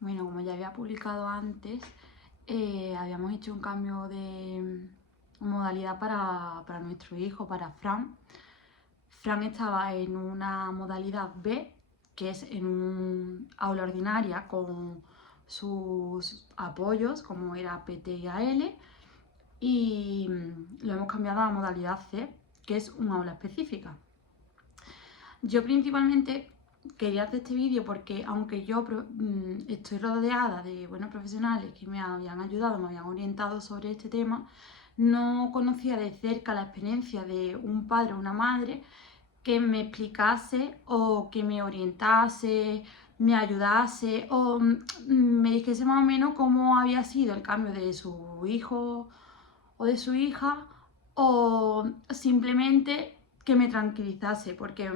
Bueno, como ya había publicado antes, habíamos hecho un cambio de modalidad para nuestro hijo, para Fran. Fran estaba en una modalidad B, que es en un aula ordinaria con sus apoyos, como era PT y AL, y lo hemos cambiado a modalidad C, que es un aula específica. Yo principalmente quería hacer este vídeo porque aunque yo estoy rodeada de buenos profesionales que me habían ayudado, me habían orientado sobre este tema, no conocía de cerca la experiencia de un padre o una madre que me explicase o que me orientase, me ayudase o me dijese más o menos cómo había sido el cambio de su hijo o de su hija, o simplemente que me tranquilizase, porque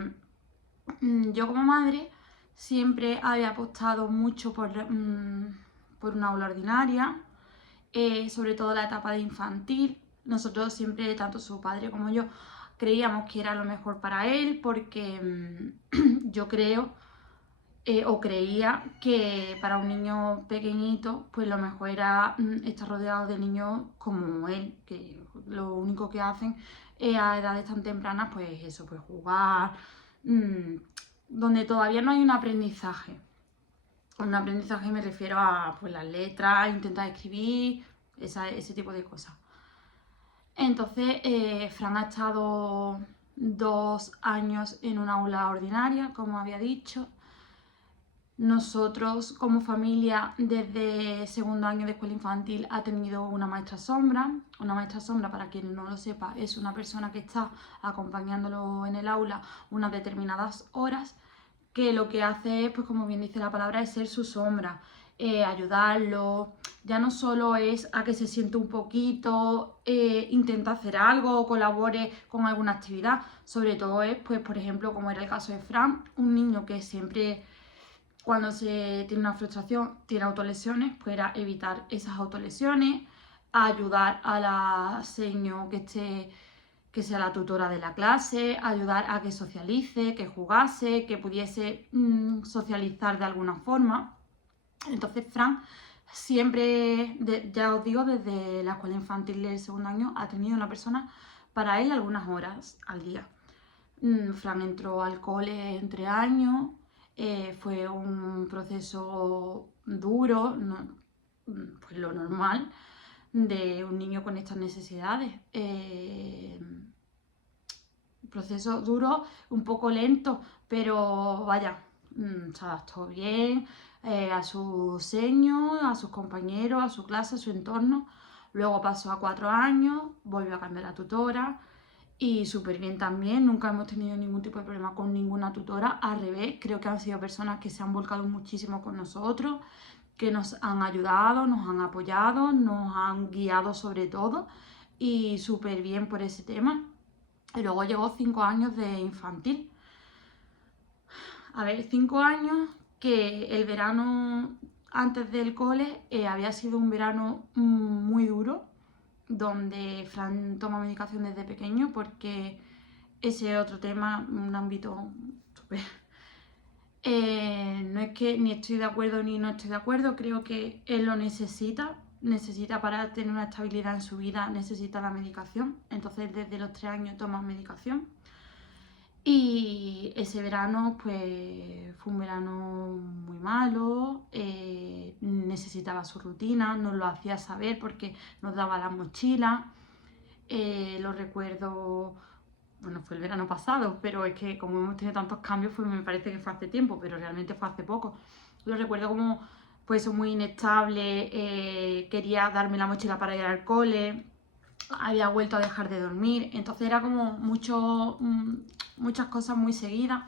yo como madre siempre había apostado mucho por una aula ordinaria, sobre todo la etapa de infantil. Nosotros siempre, tanto su padre como yo, creíamos que era lo mejor para él porque yo creo o creía que para un niño pequeñito pues lo mejor era estar rodeado de niños como él, que lo único que hacen a edades tan tempranas pues eso, pues jugar, mm, donde todavía no hay un aprendizaje. Un aprendizaje me refiero a pues, las letras, intentar escribir, ese tipo de cosas. Entonces, Fran ha estado 2 años en una aula ordinaria, como había dicho. Nosotros como familia desde segundo año de escuela infantil ha tenido una maestra sombra. Una maestra sombra, para quien no lo sepa, es una persona que está acompañándolo en el aula unas determinadas horas, que lo que hace es, pues como bien dice la palabra, es ser su sombra, ayudarlo. Ya no solo es a que se siente un poquito, intenta hacer algo o colabore con alguna actividad, sobre todo es, pues por ejemplo, como era el caso de Fran, un niño que siempre cuando se tiene una frustración, tiene autolesiones, pues era evitar esas autolesiones, ayudar a la seño que sea la tutora de la clase, ayudar a que socialice, que jugase, que pudiese socializar de alguna forma. Entonces, Fran siempre, ya os digo, desde la escuela infantil del segundo año, ha tenido una persona para él algunas horas al día. Fran entró al cole entre años, fue un proceso duro, pues lo normal de un niño con estas necesidades. Proceso duro, un poco lento, pero vaya, se adaptó bien a su seño, a sus compañeros, a su clase, a su entorno. Luego pasó a 4 años, volvió a cambiar la tutora y súper bien también. Nunca hemos tenido ningún tipo de problema con ninguna tutora. Al revés, creo que han sido personas que se han volcado muchísimo con nosotros, que nos han ayudado, nos han apoyado, nos han guiado sobre todo y súper bien por ese tema. Y luego llegó 5 años de infantil. A ver, 5 años que el verano antes del cole había sido un verano muy duro, donde Fran toma medicación desde pequeño porque ese es otro tema, un ámbito súper... no es que ni estoy de acuerdo ni no estoy de acuerdo, creo que él lo necesita para tener una estabilidad en su vida, necesita la medicación, entonces desde los 3 años toma medicación. Y ese verano, pues, fue un verano muy malo, necesitaba su rutina, nos lo hacía saber porque nos daba la mochila. Lo recuerdo, bueno, fue el verano pasado, pero es que como hemos tenido tantos cambios, pues me parece que fue hace tiempo, pero realmente fue hace poco. Lo recuerdo como, pues, muy inestable, quería darme la mochila para ir al cole, había vuelto a dejar de dormir, entonces era como muchas cosas muy seguidas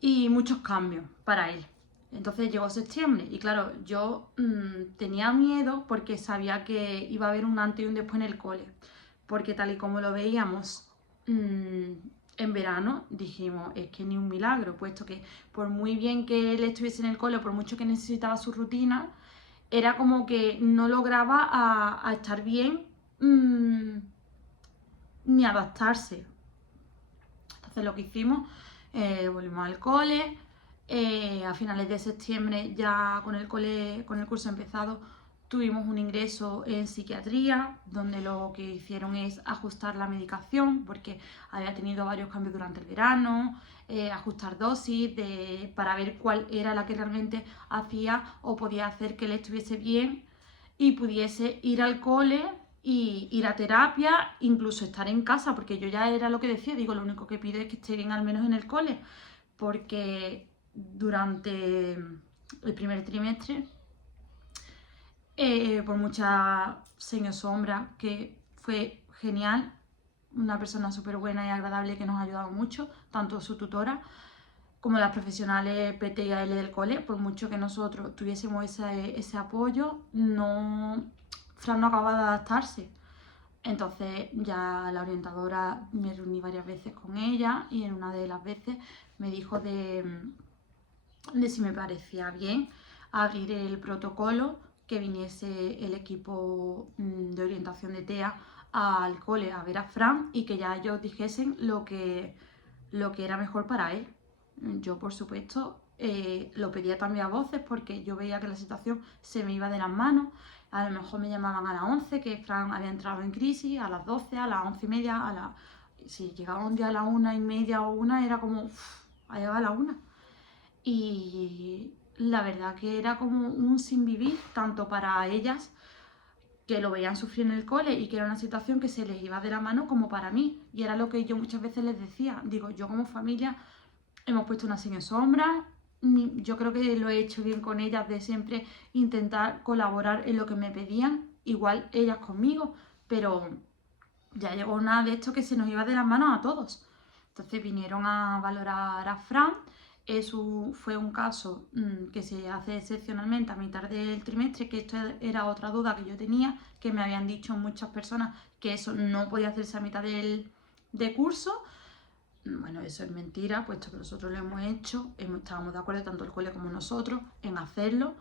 y muchos cambios para él. Entonces llegó septiembre y claro, yo tenía miedo porque sabía que iba a haber un antes y un después en el cole, porque tal y como lo veíamos en verano, dijimos, es que ni un milagro, puesto que por muy bien que él estuviese en el cole, por mucho que necesitaba su rutina, era como que no lograba a estar bien ni adaptarse. Entonces lo que hicimos, volvimos al cole, A finales de septiembre, ya con el curso empezado, tuvimos un ingreso en psiquiatría, donde lo que hicieron es ajustar la medicación, porque había tenido varios cambios durante el verano, ajustar dosis para ver cuál era la que realmente hacía o podía hacer que él estuviese bien y pudiese ir al cole y ir a terapia, incluso estar en casa, porque yo ya era lo que decía, digo, lo único que pido es que esté bien al menos en el cole, porque durante el primer trimestre, por mucha señor Sombra, que fue genial, una persona súper buena y agradable que nos ha ayudado mucho, tanto su tutora como las profesionales PT y AL del cole, por mucho que nosotros tuviésemos ese apoyo, Fran no acababa de adaptarse. Entonces ya la orientadora, me reuní varias veces con ella y en una de las veces me dijo de si me parecía bien abrir el protocolo, que viniese el equipo de orientación de TEA al cole a ver a Fran y que ya ellos dijesen lo que era mejor para él. Yo, por supuesto, lo pedía también a voces porque yo veía que la situación se me iba de las manos. A lo mejor me llamaban a las 11, que Fran había entrado en crisis, a las 12, a las 11:30, si llegaba un día a las 1:30 o 1, era como, ha llegado a las 1. Y la verdad que era como un sin vivir, tanto para ellas, que lo veían sufrir en el cole y que era una situación que se les iba de la mano, como para mí. Y era lo que yo muchas veces les decía. Digo, yo como familia hemos puesto una sin sombra. Yo creo que lo he hecho bien con ellas, de siempre intentar colaborar en lo que me pedían, igual ellas conmigo, pero ya llegó una de esto que se nos iba de las manos a todos. Entonces vinieron a valorar a Fran. Eso fue un caso que se hace excepcionalmente a mitad del trimestre, que esto era otra duda que yo tenía, que me habían dicho muchas personas que eso no podía hacerse a mitad de curso. Bueno, eso es mentira, puesto que nosotros lo hemos hecho, estábamos de acuerdo tanto el cole como nosotros en hacerlo,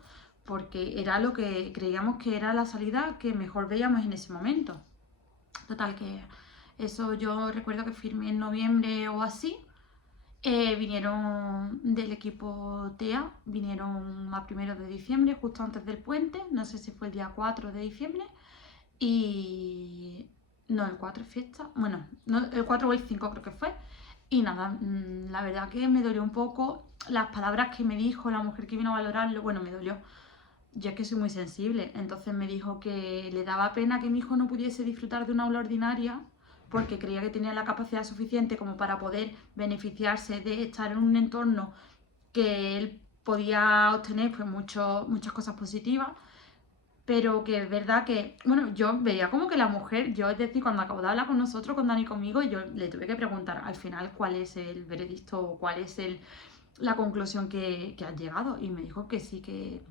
porque era lo que creíamos que era la salida que mejor veíamos en ese momento. Total, que eso yo recuerdo que firmé en noviembre o así. Vinieron del equipo TEA, vinieron a 1 de diciembre, justo antes del puente, no sé si fue el día 4 de diciembre, y no, el 4 es fiesta, bueno, no, el 4 o el 5 creo que fue, y nada, la verdad que me dolió un poco las palabras que me dijo la mujer que vino a valorarlo, bueno, me dolió. Yo es que soy muy sensible, entonces me dijo que le daba pena que mi hijo no pudiese disfrutar de una aula ordinaria porque creía que tenía la capacidad suficiente como para poder beneficiarse de estar en un entorno que él podía obtener pues muchas cosas positivas, pero que es verdad que, bueno, yo veía como que la mujer, yo es decir, cuando acabó de hablar con nosotros, con Dani y conmigo, yo le tuve que preguntar al final cuál es el veredicto o cuál es la conclusión que has llegado, y me dijo que sí, que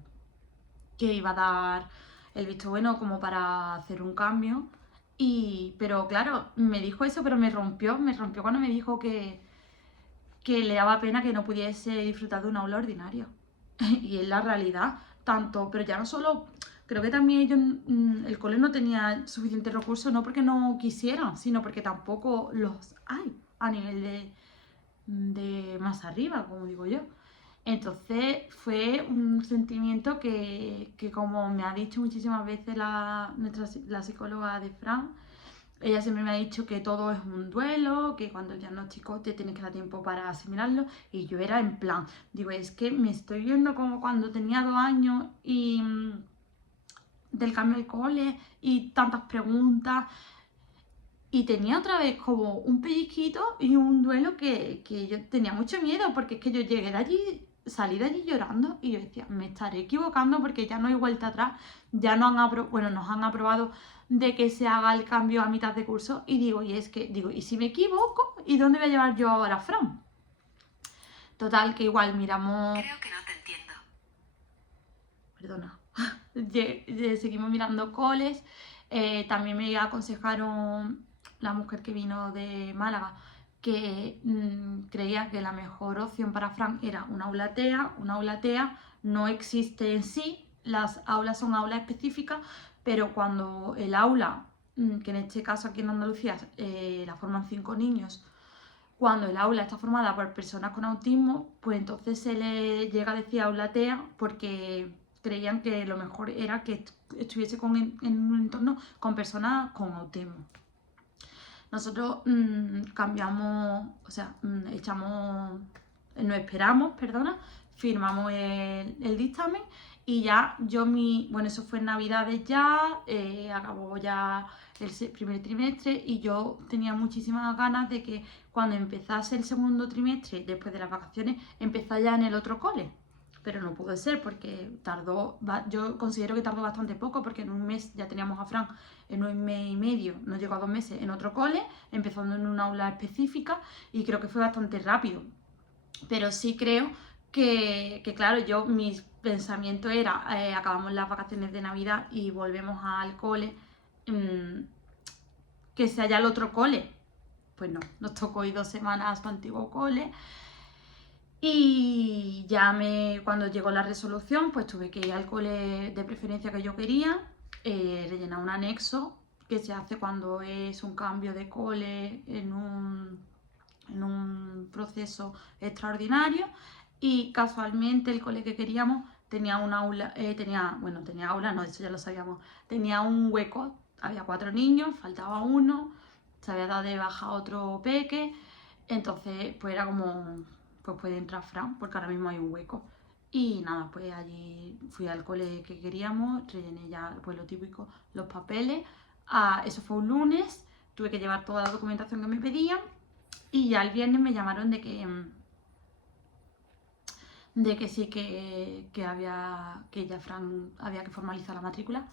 iba a dar el visto bueno como para hacer un cambio. Pero claro, me dijo eso, pero me rompió cuando me dijo que le daba pena que no pudiese disfrutar de un aula ordinario. Y es la realidad, tanto, pero ya no solo, creo que también ellos, el cole no tenía suficientes recursos, no porque no quisieran, sino porque tampoco los hay a nivel de más arriba, como digo yo. Entonces fue un sentimiento que como me ha dicho muchísimas veces la psicóloga de Fran, ella siempre me ha dicho que todo es un duelo, que cuando el diagnóstico te tienes que dar tiempo para asimilarlo, y yo era en plan, digo, es que me estoy viendo como cuando tenía 2 años y del cambio del cole y tantas preguntas, y tenía otra vez como un pellizquito y un duelo que yo tenía mucho miedo, porque es que yo llegué de allí, salí de allí llorando y yo decía, me estaré equivocando porque ya no hay vuelta atrás, ya no nos han aprobado de que se haga el cambio a mitad de curso, y digo, ¿y si me equivoco? ¿Y dónde voy a llevar yo ahora a Fran? Total, que igual miramos... Creo que no te entiendo. Perdona. Seguimos mirando coles. También me aconsejaron la mujer que vino de Málaga, que creía que la mejor opción para Fran era una aula TEA. Una aula TEA no existe en sí, las aulas son aulas específicas, pero cuando el aula, que en este caso aquí en Andalucía la forman 5 niños, Cuando el aula está formada por personas con autismo, pues entonces se le llega a decir aula TEA porque creían que lo mejor era que estuviese en un entorno con personas con autismo. Nosotros cambiamos, o sea, nos esperamos, perdona, firmamos el dictamen y ya bueno, eso fue en Navidades ya, acabó ya el primer trimestre y yo tenía muchísimas ganas de que cuando empezase el segundo trimestre, después de las vacaciones, empezara ya en el otro cole. Pero no pudo ser porque yo considero que tardó bastante poco porque en un mes ya teníamos a Fran, en un mes y medio, no llegó a 2 meses, en otro cole, empezando en una aula específica y creo que fue bastante rápido. Pero sí creo que claro, mi pensamiento era, acabamos las vacaciones de Navidad y volvemos al cole, que sea ya el otro cole. Pues no, nos tocó ir 2 semanas a su antiguo cole. Y ya cuando llegó la resolución, pues tuve que ir al cole de preferencia que yo quería, rellenar un anexo que se hace cuando es un cambio de cole en un proceso extraordinario. Y casualmente el cole que queríamos tenía un aula, tenía aula, no, eso ya lo sabíamos, tenía un hueco, había 4 niños, faltaba uno, se había dado de baja otro peque, entonces pues era como, pues puede entrar Fran, porque ahora mismo hay un hueco. Y nada, pues allí fui al cole que queríamos, rellené ya pues lo típico, los papeles. Eso fue un lunes, tuve que llevar toda la documentación que me pedían y ya el viernes me llamaron de que sí que ya Fran había que formalizar la matrícula.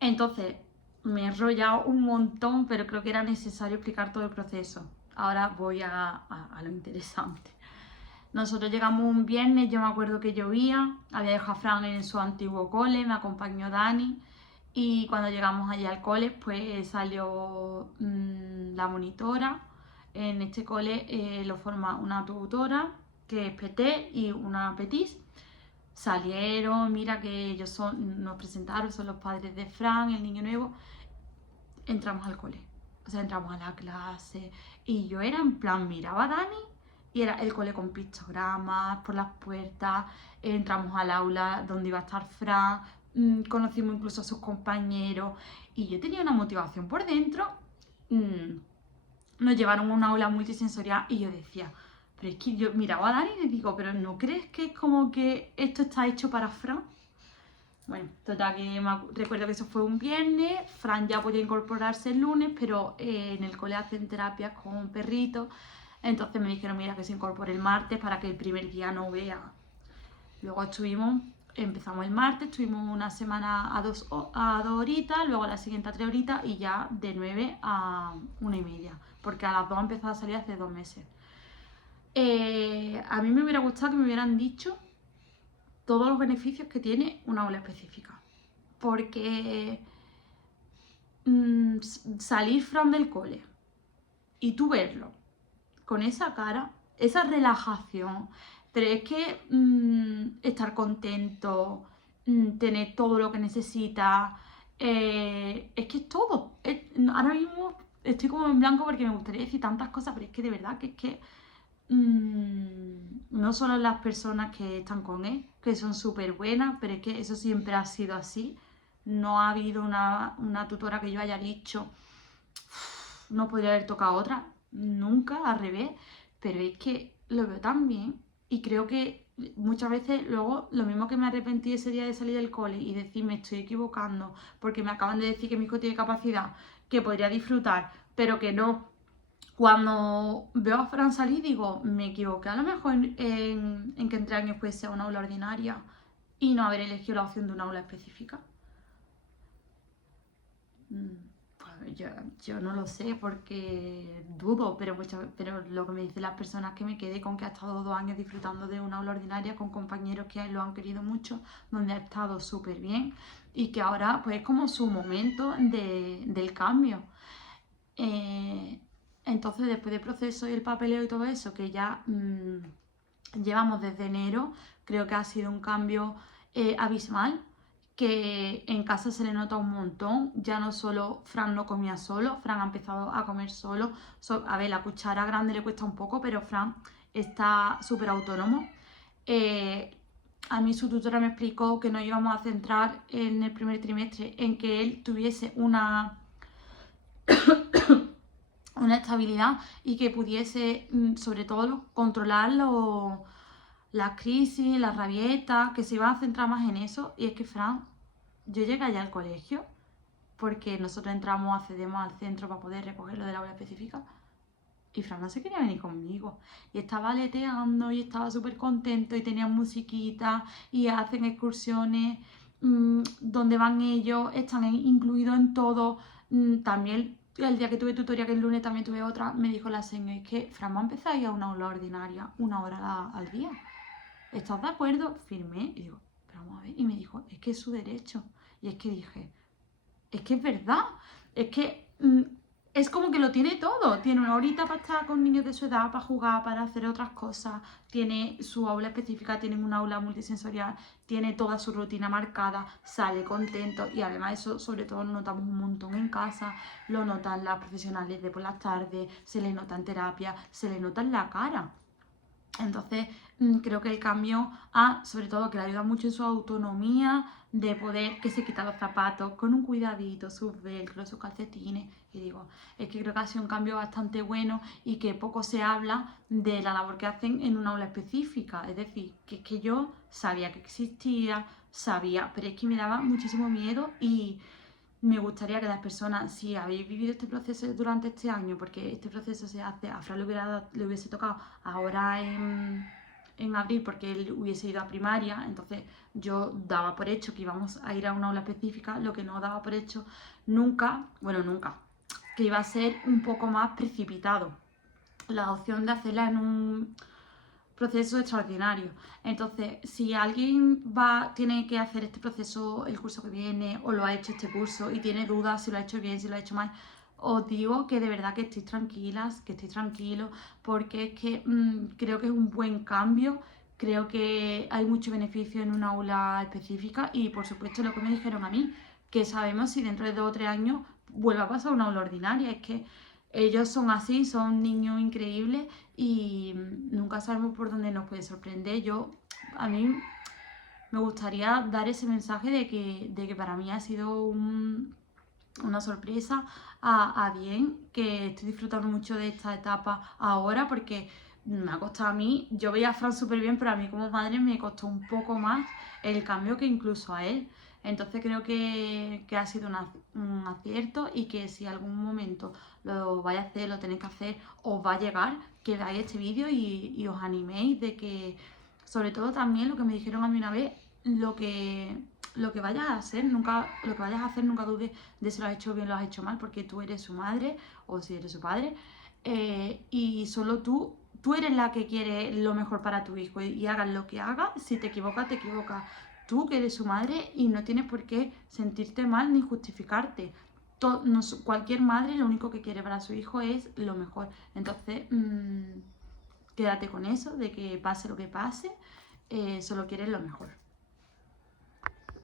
Entonces me he enrollado un montón, pero creo que era necesario explicar todo el proceso. Ahora voy a lo interesante. Nosotros llegamos un viernes, yo me acuerdo que llovía, había dejado a Fran en su antiguo cole, me acompañó Dani y cuando llegamos allí al cole pues salió la monitora. En este cole lo forma una tutora que es PT y una PETIS. Salieron, mira que ellos nos presentaron, son los padres de Fran, el niño nuevo. Entramos al cole, o sea, entramos a la clase y yo era en plan, miraba a Dani y era el cole con pictogramas por las puertas, entramos al aula donde iba a estar Fran, conocimos incluso a sus compañeros y yo tenía una motivación por dentro. Nos llevaron a una aula multisensorial y yo decía, pero es que yo miraba a Dani y le digo, pero ¿no crees que es como que esto está hecho para Fran? Bueno, total que recuerdo que eso fue un viernes, Fran ya podía incorporarse el lunes, pero en el cole hacen terapias con perritos, entonces me dijeron, mira, que se incorpore el martes para que el primer día no vea. Luego empezamos el martes, estuvimos una semana a 2 horitas, luego a la siguiente a 3 horitas y ya de 9 a 1:30, porque a las 2 empezó a salir hace 2 meses. A mí me hubiera gustado que me hubieran dicho todos los beneficios que tiene una aula específica, porque salir Fran del cole y tú verlo con esa cara, esa relajación, pero es que estar contento, tener todo lo que necesita, es que es todo. Ahora mismo estoy como en blanco porque me gustaría decir tantas cosas, pero es que de verdad que es que no solo las personas que están con él, que son súper buenas, pero es que eso siempre ha sido así. No ha habido una tutora que yo haya dicho, no podría haber tocado otra, nunca, al revés, pero es que lo veo tan bien y creo que muchas veces luego lo mismo que me arrepentí ese día de salir del cole y decir me estoy equivocando porque me acaban de decir que mi hijo tiene capacidad, que podría disfrutar, pero que no. Cuando veo a Fran salir digo, me equivoqué a lo mejor en que entre años fuese a una aula ordinaria y no haber elegido la opción de una aula específica. Pues yo no lo sé porque dudo, pero lo que me dicen las personas que me quedé con que ha estado 2 años disfrutando de una aula ordinaria con compañeros que lo han querido mucho, donde ha estado súper bien y que ahora pues es como su momento del cambio. Entonces después del proceso y el papeleo y todo eso que ya llevamos desde enero, creo que ha sido un cambio abismal, que en casa se le nota un montón. Ya no solo Fran no comía solo, Fran ha empezado a comer solo. A ver, la cuchara grande le cuesta un poco, pero Fran está súper autónomo. A mí su tutora me explicó que nos íbamos a centrar en el primer trimestre en que él tuviese una estabilidad y que pudiese, sobre todo, controlar las crisis, las rabietas, que se iba a centrar más en eso. Y es que Fran, yo llegué allá al colegio porque nosotros accedemos al centro para poder recogerlo del aula específica. Y Fran no se quería venir conmigo. Y estaba aleteando y estaba súper contento y tenía musiquita y hacen excursiones donde van ellos, están incluidos en todo. También el día que tuve tutoría, que el lunes también tuve otra, me dijo la señora, es que Fran va a empezar a ir a una aula ordinaria 1 hora al día. ¿Estás de acuerdo? Firmé y digo, pero vamos a ver. Y me dijo, es que es su derecho. Y es que dije, es que es verdad. Es que es como que lo tiene todo. Tiene una horita para estar con niños de su edad, para jugar, para hacer otras cosas. Tiene su aula específica, tiene un aula multisensorial, tiene toda su rutina marcada, sale contento. Y además eso, sobre todo, lo notamos un montón en casa. Lo notan las profesionales de por las tardes, se le nota en terapia, se le nota en la cara. Entonces, creo que el cambio sobre todo, que le ayuda mucho en su autonomía, de poder que se quita los zapatos con un cuidadito, sus velcros, sus calcetines. Y digo, es que creo que ha sido un cambio bastante bueno y que poco se habla de la labor que hacen en una aula específica. Es decir, que es que yo sabía que existía, pero es que me daba muchísimo miedo y me gustaría que las personas, si habéis vivido este proceso durante este año, porque este proceso se hace, a Fran le hubiese tocado ahora en abril, porque él hubiese ido a primaria, entonces yo daba por hecho que íbamos a ir a una aula específica, lo que no daba por hecho nunca, que iba a ser un poco más precipitado. La opción de hacerla en un proceso extraordinario. Entonces, si alguien tiene que hacer este proceso el curso que viene o lo ha hecho este curso y tiene dudas si lo ha hecho bien, si lo ha hecho mal, os digo que de verdad que estéis tranquilas, que estéis tranquilos, porque es que creo que es un buen cambio. Creo que hay mucho beneficio en una aula específica y por supuesto lo que me dijeron a mí, que sabemos si dentro de 2 o 3 años vuelve a pasar una aula ordinaria. Es que ellos son así, son niños increíbles y nunca sabemos por dónde nos puede sorprender. A mí me gustaría dar ese mensaje de que para mí ha sido una sorpresa a bien, que estoy disfrutando mucho de esta etapa ahora porque me ha costado a mí, yo veía a Fran súper bien, pero a mí como madre me costó un poco más el cambio que incluso a él. Entonces creo que ha sido un acierto y que si algún momento lo vais a hacer, lo tenéis que hacer, os va a llegar, que veáis este vídeo y os animéis de que, sobre todo también lo que me dijeron a mí una vez, lo que vayas a hacer, nunca dudes de si lo has hecho bien o lo has hecho mal, porque tú eres su madre o si eres su padre, y solo tú eres la que quiere lo mejor para tu hijo y hagas lo que hagas, si te equivocas, te equivocas. Tú que eres su madre y no tienes por qué sentirte mal ni justificarte. Cualquier madre lo único que quiere para su hijo es lo mejor. Entonces, quédate con eso, de que pase lo que pase, solo quieres lo mejor.